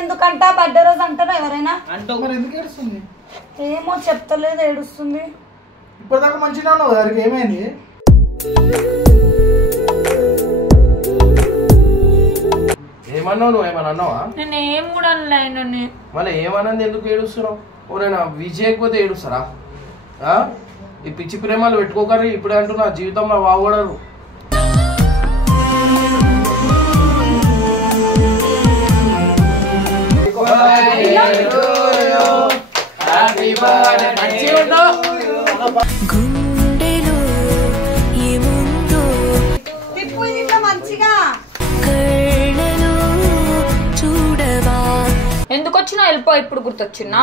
ఎందుకంటే బర్త్డే రోజు అంటారా ఎవరైనా? మరి ఎందుకు ఏడుస్తుంది? ఏమో చెప్తలేదు, ఏడుస్తుంది. ఇప్పటిదాకా మంచిగా ఉన్నావు, దానికి ఏమైంది? ఏమన్నావు? నువ్వు ఏమన్నా అన్నావా? నేను ఏం కూడా అనలే. మళ్ళీ ఏమన్నది ఎందుకు ఏడుస్తున్నావు? ఓరేనా విజయకపోతే ఏడుస్తారా? ఈ పిచ్చి ప్రేమలు పెట్టుకోకరి. ఇప్పుడే అంటున్నా జీవితంలో బాగుపడరు. ఎందుకు వచ్చినా వెళ్ళిపో. ఇప్పుడు గుర్తొచ్చినా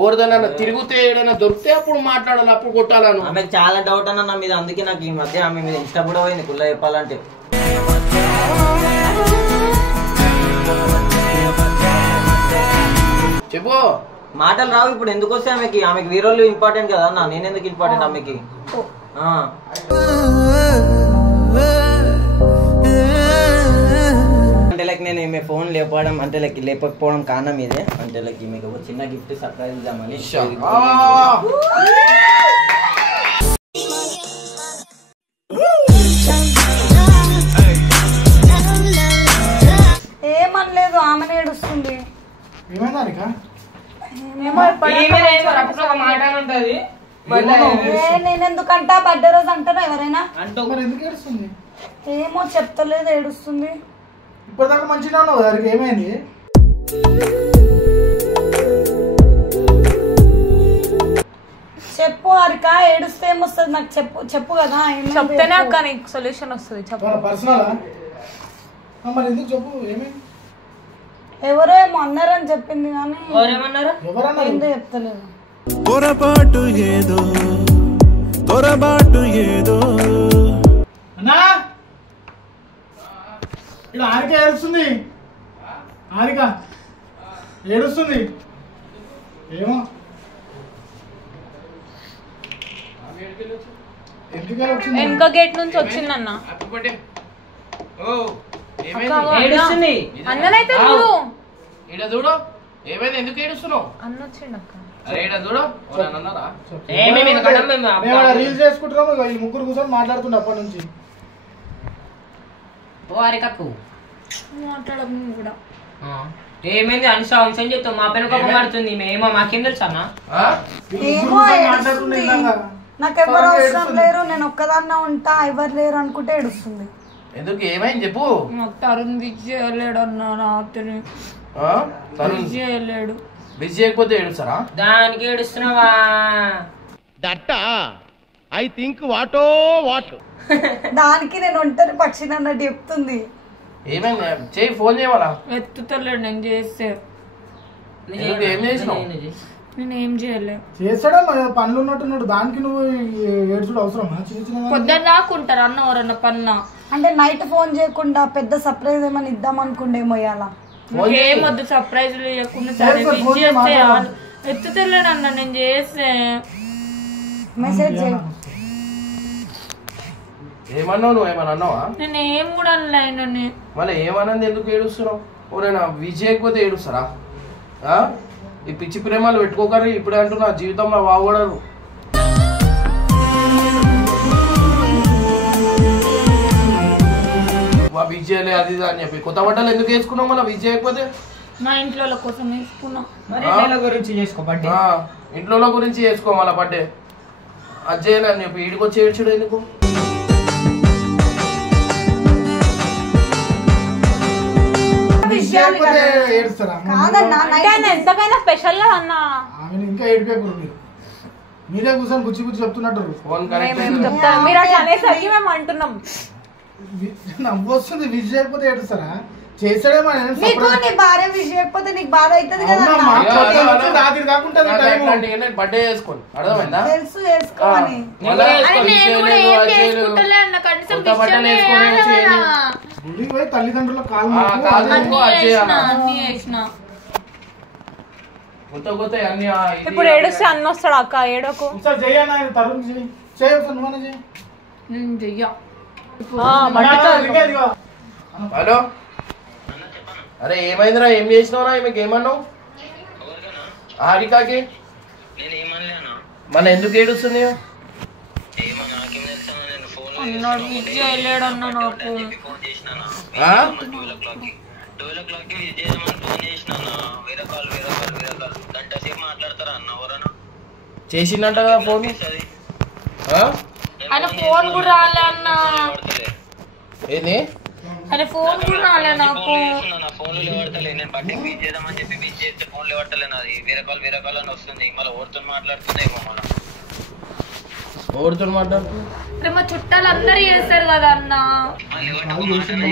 ఎవరిదైనా తిరిగితే ఏదైనా దొరికితే అప్పుడు మాట్లాడాలి, అప్పుడు కొట్టాలను. ఆమెకు చాలా డౌట్ అన్న నా మీద, అందుకే నాకు ఈ మధ్య ఆమె మీద ఇష్టం కూడా పోయింది. కుల్ల చెప్పాలంటే చెప్పు. మాటలు రావు ఇప్పుడు. ఎందుకు వస్తే ఆమెకి వీరోళ్ళు ఇంపార్టెంట్ కదా అన్న, నేనెందుకు ఇంపార్టెంట్ ఆమెకి? అంటే లైక్ నేను ఈమె ఫోన్ లేపడం అంటే లైక్ లేపకపోవడం కారణం ఇదే. అంటే లైక్ ఈమెకు చిన్న గిఫ్ట్ సర్ప్రైజ్ ఇద్దామని. ఏమనలేదు, ఆమె ఏడుస్తుంది. నేనెందుకంటా బర్త్డే రోజు అంటారా ఎవరైనా? ఏమో చెప్తలేదు, ఏడుస్తుంది. ఇప్పటిదాకా మంచిగా ఉన్నావు, దానికి ఏమైంది? చెప్పు హరిక, ఏడుస్తే ఏమొస్తుంది నాకు చెప్పు. చెప్పు కదా, చెప్తేనే అక్క నీకు సొల్యూషన్ వస్తుంది. పర్సనల్ మరి ఎందుకు చెప్పు, ఏమైంది? ఎవరో ఏమో అన్నారని చెప్పింది కానీ ఏందో చెప్తలేదు. పొరపాటు ఏదో అన్నా ఇక్కడ హారిక ఏడుస్తుంది. హారిక ఏడుస్తుంది. ఏమో వెనక గేట్ నుంచి వచ్చిందన్న. అన్ననైతే చూడు, చూడు ఏమైంది? ఎందుకు ఏడుస్తున్నావు? అన్న వచ్చిండు అక్క. రీల్స్ చేసుకుంటున్నాము, ఈ ముగ్గురు కూర్చొని మాట్లాడుతుండే అప్పటి నుంచి. మాట్లాడము కూడా. ఏమైంది? అనుష అంశం చెప్తావు, మా పైన కోపం పడుతుంది. ఏమో మాకేం తెలుసు అన్న. నాకు ఎవరు అవసరం లేరు, నేను ఒక్కదాన్న ఉంటా, ఎవరు లేరు అనుకుంటే ఏడుస్తుంది. ఎందుకు? ఏమైంది చెప్పు. తరుణ్ బిజీ వెళ్ళాడు అన్న, రాత్రి బిజీ వెళ్ళాడు. బిజీ చేయకపోతే ఏడుస్తారా? దానికి ఏడుస్తున్నావా? దట్ ఐ థింక్ వాటో వాట్. దానికి నేను ఒంటరి పక్షిని అన్నట్టు చెప్తుంది. ఏమైంది? చేయి, ఫోన్ చేయవాలా? ఎత్తుతలేడు. నేను చేస్తే ఏం చేసినావు? నేను ఏం చేయలేదు. చేస్తాడా పనులు ఉన్నట్టున్నాడు, దానికి నువ్వు ఏడ్చుడు అవసరమా? పొద్దున్న దాకుంటారు అన్న ఎవరన్నా పన్న. అంటే నైట్ ఫోన్ చేయకుండా పెద్ద సర్ప్రైజ్ ఏమని ఇద్దాం అనుకుంటేమో ఇవ్వాలా? ఏమొద్దు సర్ప్రైజ్ లేకుండా సరే ఎత్తుతలేడు అన్న. నేను చేస్తే మెసేజ్ ఏమన్నావు? నువ్వు ఏమన్నా అన్నావా? నేను ఏం కూడా అనలే. మళ్ళీ ఏమన్నది ఎందుకు ఏడుస్తున్నావు? ఓరేనా విజయకపోతే ఏడుస్తారా? ఈ పిచ్చి ప్రేమలు పెట్టుకోకరి. ఇప్పుడే అంటున్నా జీవితంలో బాగుపడరు. విజయలే అది అని చెప్పి కొత్త బట్టలు ఎందుకు వేసుకున్నావు? మళ్ళీ విజయ్ అయిపోతే మా ఇంట్లో కోసం వేసుకున్నా. ఇంట్లో గురించి వేసుకో మళ్ళీ బర్త్డే. అది చేయలే అని చెప్పి ఈడికొచ్చి ఏడ్చుడు ఎందుకు? ఎంతకైనా స్పెషల్ గా అన్న. ఇంకా ఏడిపోయి మీరే కూర్చొని గుచ్చి గుచ్చి చెప్తున్నట్టు. మీరు అట్లా అనేసరికి మేము అంటున్నాం. నవ్వు వస్తుంది. విష్ చేయకపోతే ఏడుస్తారా? చేసాడేమో. భార్య విష్ చేయకపోతే నీకు బాధ అవుతుంది కదా. బర్త్డే చేసుకోండి, అర్థమైందా? తెలుసు చేసుకోవాలి. తల్లిదండ్రుల కాలు కొత్త అన్ని ఇప్పుడు ఏడుస్తే అన్న వస్తాడు అక్క ఏడోకు ఒకసారి చెయ్యన్నా తరుణ్ చేయొచ్చు నువ్వనే చెయ్యి నేను చెయ్య హలో అరే ఏమైందిరా ఏం చేసినావురా మీకు ఏమన్నావు హారికాకి మన ఎందుకు ఏడుస్తుంది అన్నాడు విద్య వెళ్ళాడు అన్న నాకు చేసిందంట కదా ఫోన్ ఆయన ఫోన్ కూడా రాలే అన్న ఏంది ఆయన ఫోన్ కూడా రాలే నాకు ఎవరితో మాట్లాడుతూ అరే మా చుట్టాలు అందరూ చేస్తారు కదా అన్న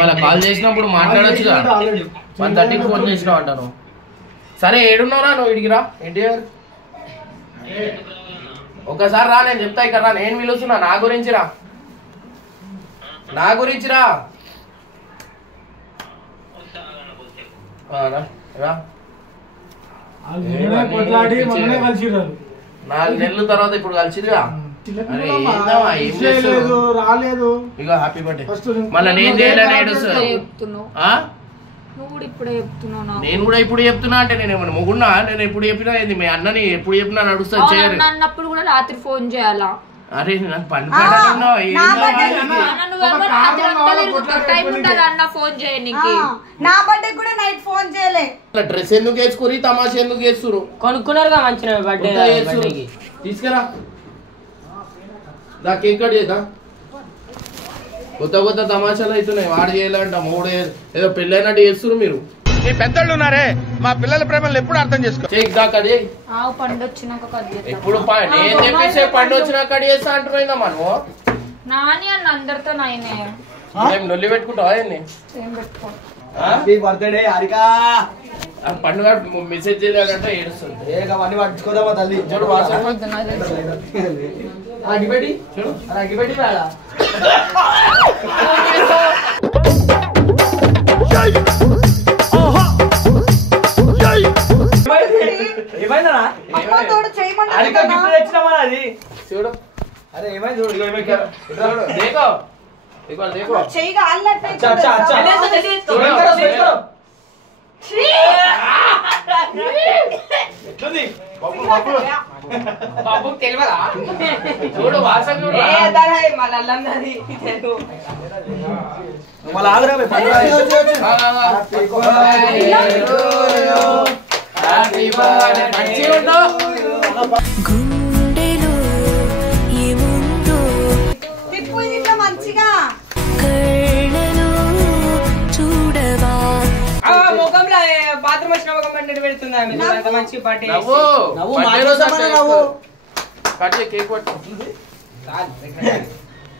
మళ్ళీ కాల్ చేసినప్పుడు మాట్లాడొచ్చు కదా 1:30 ఫోన్ చేసినావు అంటాను సరే ఏడున్నావురా నువ్వు ఇడిగిరా ఎన్టీఆర్ ఒకసారి రా నేను చెప్తా ఇక్కడ రా నేను పిలుస్తున్నా నా గురించి రా రా 4 నెలల తర్వాత ఇప్పుడు కలిసిరుగా రాలేదు ఇక హ్యాపీ బర్త్డే మళ్ళీ నేను చేయాలని ఏడుస్తుంది నువ్వు కూడా ఇప్పుడే చెప్తున్నావు నేను కూడా ఇప్పుడు చెప్తున్నా అంటే నేను ఏమన్నా మొగున్నా నేను ఎప్పుడు చెప్పినా ఏంది మీ అన్నని ఎప్పుడు చెప్పినా నడుస్తా చేయాలి అన్నప్పుడు కూడా రాత్రి ఫోన్ చేయాలా అరే నాకు పని నా బర్త్డే కూడా నైట్ ఫోన్ చేయలే డ్రెస్ ఎందుకు వేసుకుని తమాషా ఎందుకు వేస్తురు కొనుక్కున్నారుగా మంచిగా బర్త్డే తీసుకురా దా కేక్ కట్ చేద్దా కొత్త తమాషాలు అవుతున్నాయి వాడు చేయాలంట మూడు ఏదో పెళ్ళైనట్టు చేస్తున్నారు మీరు మీ పెద్దళ్ళు ఉన్నారే మా పిల్లల ప్రేమలు ఎప్పుడు అర్థం చేసుకో కేక్ దా కట్ చేయి పండు వచ్చినాక కట్ చేస్తా ఎప్పుడు నేను తెప్పిస్తే పండు వచ్చినా కట్ చేస్తా అంటున్నా మనము నాని అన్న అందరితో నాయనే ఏం నొల్లి పెట్టుకుంటావా ఏంది ఏం పెట్టుకో బర్త్డే హారిక పండుగ మెసేజ్ చేయాలంటే ఏడుస్తుంది పట్టుకోదామా తల్లి చూడు వాట్సాప్ అగిపెట్టి చూడు అగిపెట్టి రాడా తోడు అది చూడు అరే ఏమైంది చూడు దేకో దేకో చెయ్యిగా అల్లట్టే బాబు తెలియదా చూడు వాసన చూడు మళ్ళీ ఆగురా గుండెలో ఏముందో తిప్పు ఇట్లా మంచిగా కళ్ళలో చూడవా ముఖంలో బాత్రూమ్ వచ్చిన ముఖం పన్నట్టు పెడుతుందా మీరు అంత మంచి పార్టీ కేక్ పట్టు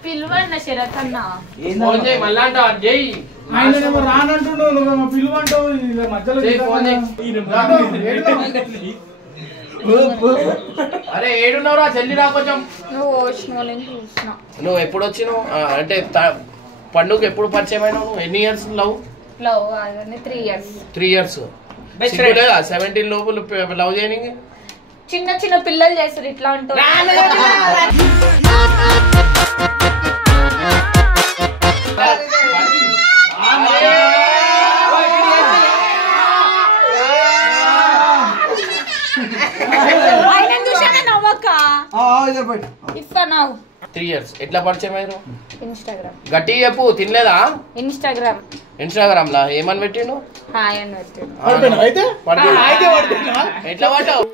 పిలువన్న శరత్ అన్న ఫోన్ చేయి మళ్ళా అంట చేయి ఆయన రానంటుండు నువ్వు పిలువంటావు మధ్యలో అరే ఏడున్నావురా చెల్లి రా కొంచెం నువ్వు వచ్చినావు నేను చూసిన నువ్వు ఎప్పుడు వచ్చినావు అంటే పండుగ ఎప్పుడు పరిచయం అయినావు నువ్వు ఎన్ని ఇయర్స్ లవ్ లవ్ అదే 3 years 3 years 17 లోపల లవ్ చేయడానికి చిన్న చిన్న పిల్లలు చేస్తారు ఇట్లా ఉంటారు నవ్వక ఇఫ్ నవ్వు 3 years ఎట్లా పరిచయం అయ్యారు ఇన్స్టాగ్రామ్ గట్టి చెప్పు తినలేదా ఇన్స్టాగ్రామ్ లా ఏమని పెట్టిండు హాయ్ అని పెట్టాడు ఎట్లా పట్టావు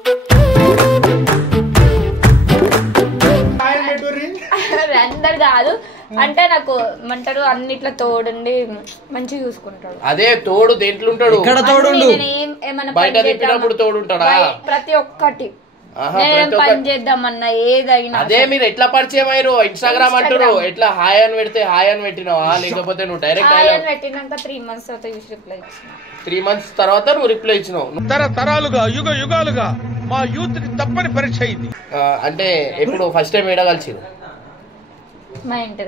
అందరు కాదు అంటే నాకు ఏమంటారు అన్నిట్లో తోడుండి మంచిగా చూసుకుంటాడు అదే తోడు దేంట్లో ఉంటాడు బయట తిప్పినప్పుడు తోడు ఉంటాడా ప్రతి ఒక్కటి నేను పని చేద్దామన్నా ఏదైనా అదే మీరు ఎట్లా పరిచయం అయ్యారు ఇన్స్టాగ్రామ్ అంటారు ఎట్లా హాయ్ అని పెడితే హాయ్ అని పెట్టినావా లేకపోతే నువ్వు డైరెక్ట్ హాయ్ అని పెట్టినాక 3 months తర్వాత రిప్లై ఇచ్చిన 3 months తర్వాత నువ్వు రిప్లై ఇచ్చినావు తరాలుగా యుగాలుగా మా యూత్ తప్పని పరీక్ష అయింది అంటే ఎప్పుడు ఫస్ట్ టైం ఏడా కలిసి మా ఇంటి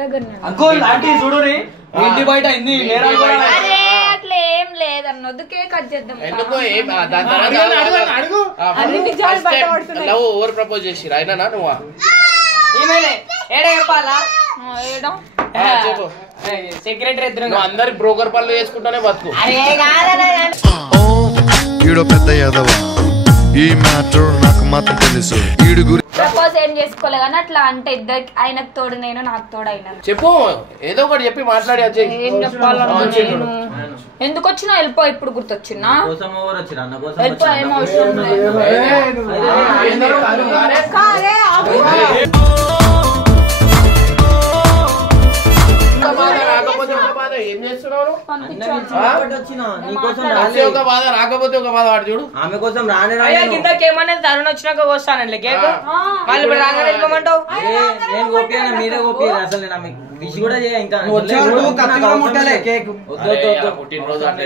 దగ్గర అంకుల్ ఆంటీ చూడు ఇంటి బయట అరే అట్లా ఏం లేదన్నొద్దు కేక్ కట్ చేద్దాం. ఎందుకు లవ్ ఓవర్ ప్రపోజ్ చేసిరా అయినా నువ్వా చెప్పాలా చెప్పు సెక్రటరీ ఎదురు అందరి బ్రోకర్ పనులు చేసుకుంటానే బతుకు. ఈడో పెద్ద యాదవ ఈ మ్యాటర్ నాకు మాత్రం తెలుసు ఈడు గురి ప్రపోజ్ ఏం చేసుకోలే కానీ అట్లా అంటే ఇద్దరికి ఆయనకు తోడు నేను నాకు తోడు అయినా చెప్పు ఏదో ఒకటి చెప్పి మాట్లాడి ఏం చెప్పాలన్నా నేను ఎందుకు వచ్చినా వెళ్ళిపో. ఇప్పుడు గుర్తొచ్చినా వెళ్ళిపో, ఏం అవసరం లేదు. ఏం చేస్తున్నావు? ఒక బాధ రాకపోతే ఒక బాధ వాడు చూడు. ఆమె కోసం రానే ఇంతకేమనేది తరుణ్ వచ్చినాక వస్తానండి కేక్ వాళ్ళు ఇప్పుడు రాగానే వెళ్ళిపోమంటావు. నేను గోపియాను మీరే గోపియారు అసలు నేను ఆమె విష్ కూడా చేయ ఇంకా పుట్టినరోజు అట్లా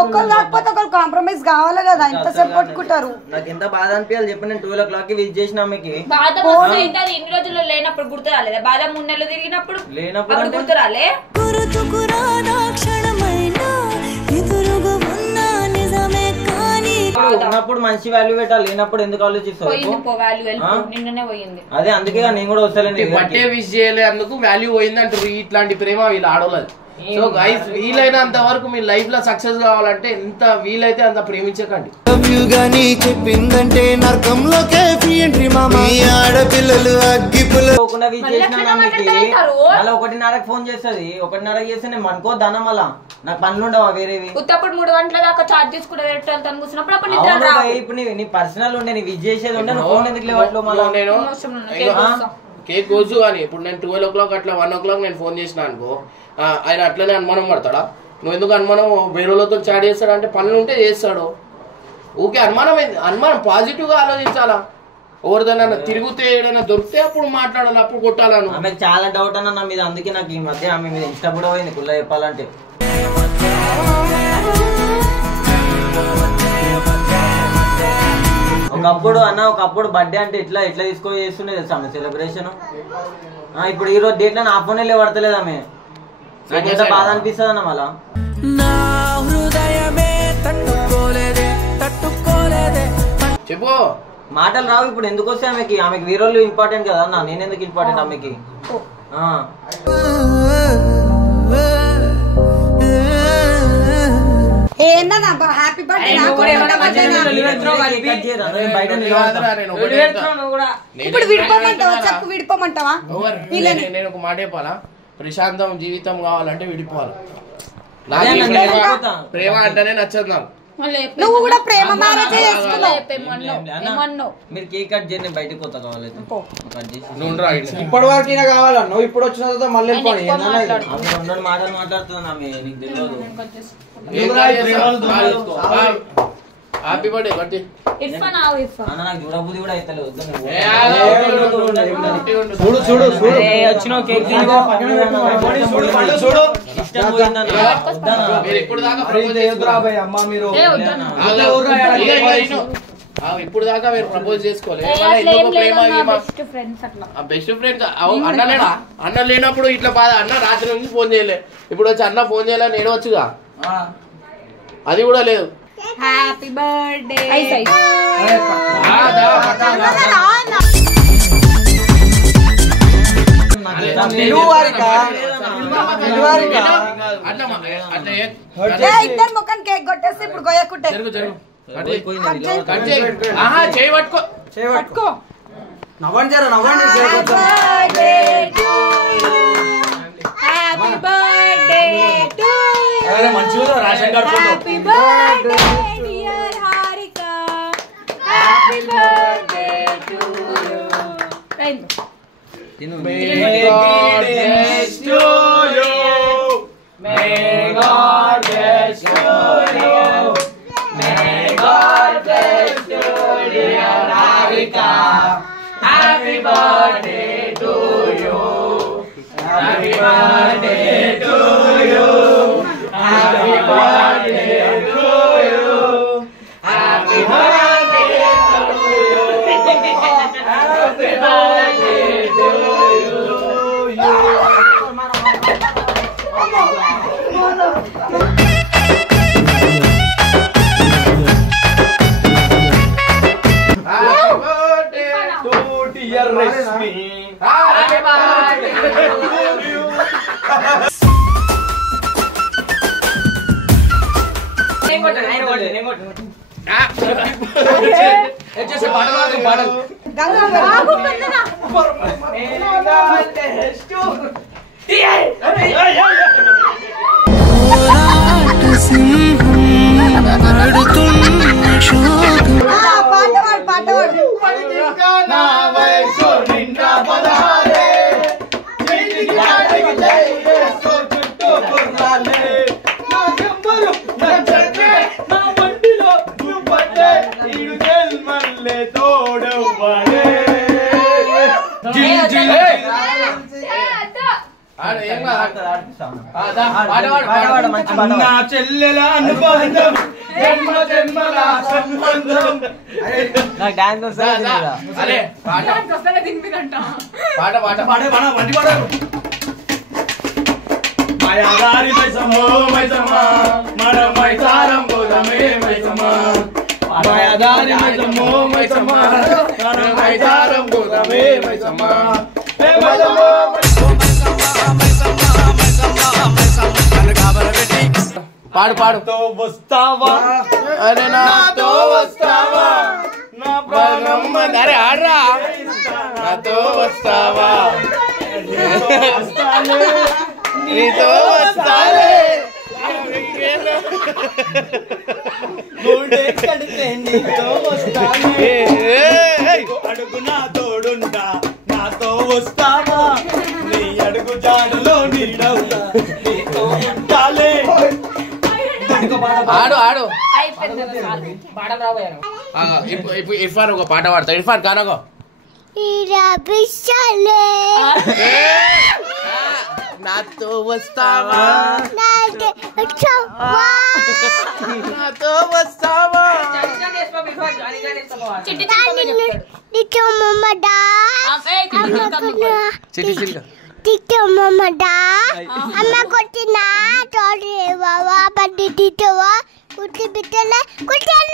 ఒకళ్ళు కాకపోతే ఒకళ్ళు కాంప్రమైజ్ కావాలి కదా, ఎంతసేపు కొట్టుకుంటారు. నాకు ఎంత బాధ అనిపించాలి చెప్పి నేను 12 o'clock కి విష్ చేసిన ఆమెకి. బాధ వస్తుంది ఇన్ని రోజుల్లో లేనప్పుడు గుర్తు రాలేదా? బాధ 3 నెలలు తిరిగినప్పుడు అప్పుడు గుర్తు రాలే? ఉన్నప్పుడు మంచి వాల్యూ పెట్టాలి, లేనప్పుడు ఎందుకు ఆలోచిస్తావు? నిన్ననే పోయింది. అదే అందుకే నేను కూడా వస్తానండి. బట్టే విష్ చేయలే అందుకు వాల్యూ పోయింది అంటారు. ఇట్లాంటి ప్రేమ వీళ్ళు ఆడోళ్ళది. సో గైస్ వీలైనంత వరకు మీ లైఫ్ లో సక్సెస్ కావాలంటే ఎంత వీలైతే అంత ప్రేమించకండి. చెప్పిందంటే నరకంలోకే ఫ్రీ ఎంట్రీ మామ ఆడపిల్లలు అగ్గిపుల్ల 1:30కి ఫోన్ చేస్తుంది. 1:30 చేస్తే నేను అనుకోద్దానా మళ్ళా నాకు పనులు ఉండవా వేరేవి? ఉత్తప్పుడు 3 గంటల దాకా చార్జ్ తీసుకుంటే కూర్చున్నప్పుడు అప్పుడు ఇప్పుడు నీ పర్సనల్ ఉండే నీ విజ్ చేసేది ఉండే ఫోన్ ఎందుకు లేవట్లో మళ్ళీ నేను కేక్ కోసు అని ఇప్పుడు నేను 12 o'clock అట్లా 1 o'clock నేను ఫోన్ చేసిన అనుకో ఆయన అట్లనే అనుమానం పడతాడా? నువ్వు ఎందుకు అనుమానం వేరేలతో చాట్ చేస్తాడు అంటే పనులు ఉంటే చేస్తాడు. ఊకే అనుమానం పాజిటివ్ గా ఆలోచించాలా. ఎవరిదైనా తిరిగితే ఏదైనా దొరికితే అప్పుడు మాట్లాడాలి, అప్పుడు కొట్టాలను. ఆమెకు చాలా డౌట్ అన్న నా మీద, అందుకే నాకు ఈ మధ్య ఆమె మీద ఇష్టం కూడా పోయింది కుల్ల చెప్పాలంటే. ఒకప్పుడు బర్త్డే అంటే ఎట్లా తీసుకొని చేస్తుండే తెలుసా ఆమె సెలబ్రేషన్. ఇప్పుడు ఈ రోజు డేట్ లో నా ఫోన్ వెళ్ళి పడతలేదు ఆమె. నాకు ఎంత బాధ అనిపిస్తుంది అన్న మళ్ళా. చెప్పు మాటలు రావు ఇప్పుడు ఎందుకు వస్తే ఆమెకి వీరోళ్ళు ఇంపార్టెంట్ కదా అన్న, నేను ఎందుకు ఇంపార్టెంట్ ఆమెకి? Happy birthday. ఇప్పుడు విడిపోమంటావా? చెప్పు విడిపోమంటావా? నేను ఒక మాట చెప్పాలా, ప్రశాంతం జీవితం కావాలంటే విడిపోవాలి. ప్రేమ అంటేనే నచ్చదు నాకు. నువ్వు కూడా ప్రేమ మ్యారేజ్ మీరు కేక్ కట్ చేయండి, బయటకు పోతా కావాలైతే ఇప్పటి వరకు కావాలన్నా ఇప్పుడు వచ్చిన తర్వాత మళ్ళీ రెండు మాటలు మాట్లాడుతున్నా నీకు తెలియదు. హ్యాపీ బర్త్డే బర్త్డే అన్న నాకు చూడబుద్ధి కూడా అయితే ఇప్పుడు దాకా మీరు ప్రపోజ్ చేసుకోలేదు. బెస్ట్ ఫ్రెండ్స్ అన్న లేనప్పుడు ఇట్లా బాధ. అన్న రాత్రి నుంచి ఫోన్ చేయలే, ఇప్పుడు వచ్చి అన్న ఫోన్ చేయలే నేను వచ్చుగా, అది కూడా లేదు. Happy birthday. ఇద్దరు ముఖం కేక్ కొట్టేస్తే ఇప్పుడు గొయ్యకుంటే చేయబట్టుకో నవ్వండి జర నవ్వండి. Happy birthday to you. మంచిగా ration card photo. Happy birthday dear Harika. Happy birthday to you. May God bless to you. May God bless to you. May God bless to dear Harika. Happy birthday to you. Happy birthday to you. Happy birthday to you. Happy birthday to you. Happy birthday to you. చెల్లెల అనుబంధం జన్మ జన్మల సంబంధం. నాకు dance వస్తుంది. అరే పాట పాట పాట పాట మాయాదారి మైసమ్మో మైసమ్మ మన మైసారం గోదమే మైసమ్మ. మాయాదారి మైసమ్మో మైసమ్మ మన మైసారం గోదమే మైసమ్మ. పాడు పాడు. వస్తావా అరే నాతో వస్తావా నా ప్రాణం. అరే ఆడరా. నాతో వస్తావా నీతో వస్తాలే అడుగు నా తోడుంటా నాతో వస్తావా నీ అడుగు జాడలో నీడవుతా నీతో ఉంటాలే. ఆడు ఆడు. ఇర్ఫాన్ ఒక పాట పాడతాడు. ఇర్ఫాన్ కానగో. నాతో వస్తావా నాతో వస్తావా చిట్టి చిల్క అమ్మ కొట్టిన తోడి బాబా పట్టి తిట్టవా కుట్టి బిట్టలే కుట్టాను.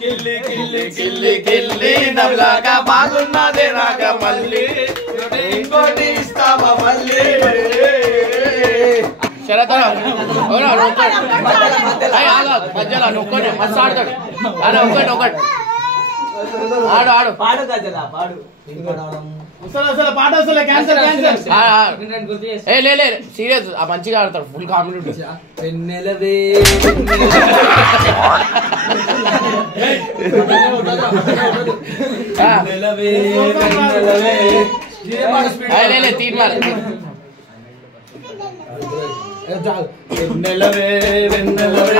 కిల్లి కిల్లి కిల్లి కిల్లి నవ్వులాగా బాగున్నదే రాక మళ్ళీ ఇంకోటి ఇస్తావా మళ్ళీ. శరత్ మధ్యలో నొక్కటి మస్తు ఆడతాడు. అరే ఒకటి ఒకటి ఆడు ఆడు పాడు కదా పాడు. పాట వస్తలే క్యాన్సర్ క్యాన్సర్. ఏ లే సీరియస్ ఆ మంచిగా ఆడతాడు. ఫుల్ కామెడీ ఉంటుంది. తీన్ మార్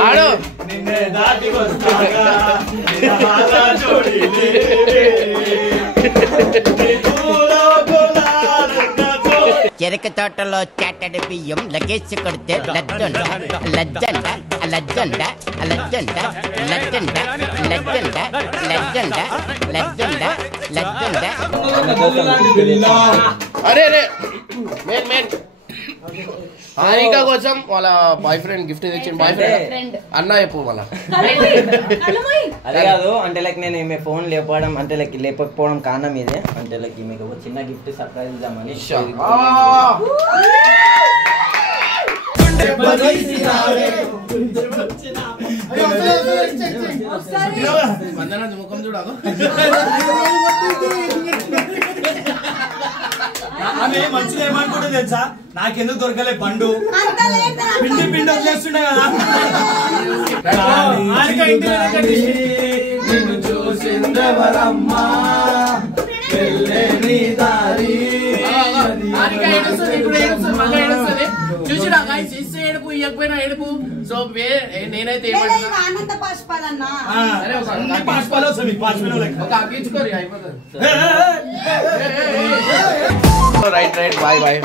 ఆడు. చెరక తోటలో చాటడి బియ్యం లగేసి కొడితే లజ్జండ లజ్జండ లజ్జండ లజ్జండ లజ్జండ లజ్జండ లజ్జండ లజ్జండ లజ్జండ. అరే రే మెయిన్ మెయిన్ హారిక కోసం వాళ్ళ బాయ్ ఫ్రెండ్ గిఫ్ట్ తెచ్చిన బాయ్ ఫ్రెండ్ అన్న చెప్పు వాళ్ళ. అదే కాదు అంటే లైక్ నేను ఈమె ఫోన్ లేపడం అంటే లైక్ లేపకపోవడం కారణం ఇదే. అంటే లైక్ ఈమెకు ఒక చిన్న గిఫ్ట్ సర్ప్రైజ్ ఇద్దామని. ముఖం చూడకు. ఆమె మంచిగా ఏమనుకుంటుంది తెలుసా, నాకెందుకు దొరకలే పండు పిండి పిండి వదిలేస్తుండే కదా. నిన్ను చూసిందెవరమ్మా వెళ్ళేని దారి. చూసినా ఇస్తే ఏడుపు ఇవ్వకపోయినా ఏడుపు. సో నేనైతే రైట్ రైట్ బాయ్ బాయ్.